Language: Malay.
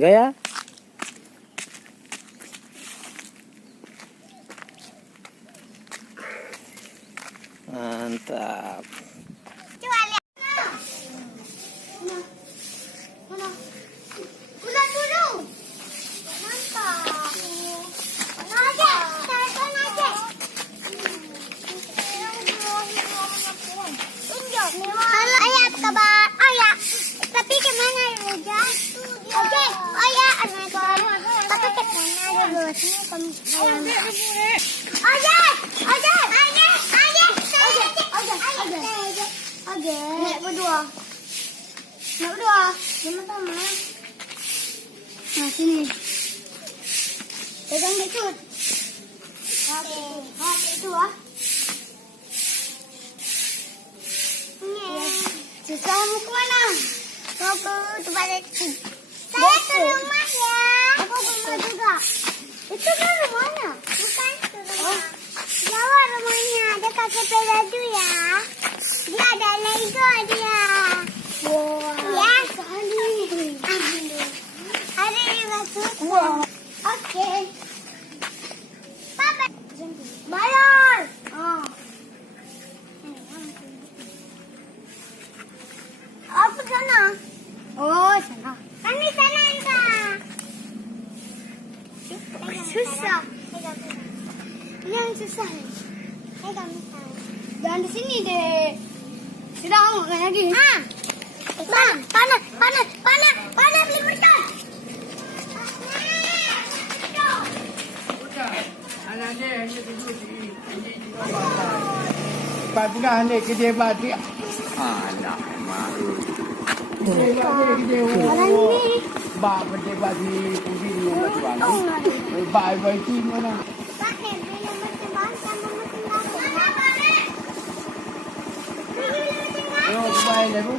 Gaya. Mantap. Coba lihat. Mana? Udah dulu. Mantap. Naga, telepon aja. Tunjuk. Halo ayah, kabar ayah. Tapi kemana Roja? Oke, ayah anak. Tapi kemana dulu? Sini kamu. Ayah, ayah, ayah, ayah. Oke. Nek berdua. Sama-sama. Nah, sini. Pegang dekat. Oke, itu ah. Ini. Susah mau ke mana? Mau ke tempat itu. Saya ke rumah ya. Aku ke rumah juga. Itu kan rumahnya. Bukan ke rumah. Jauh rumahnya. Ada kakek peladu ya. Dia ada Lego dia. Wow. Ya. Ada yang masuk. Wow. Oke. Papa. Bayar. Oh. Apa sana? Oh, sana. Kan di sana enggak. Susah. Ini yang susah. Jangan di sini deh. Sudah kamu nggak lagi. Panas beli mercon. Patna hane kide bati. Anak malu. Ba bade bati pudi ni bati. Ba ba ti mana. Pakai beli mercon sama mercon. Yo, bye le bu.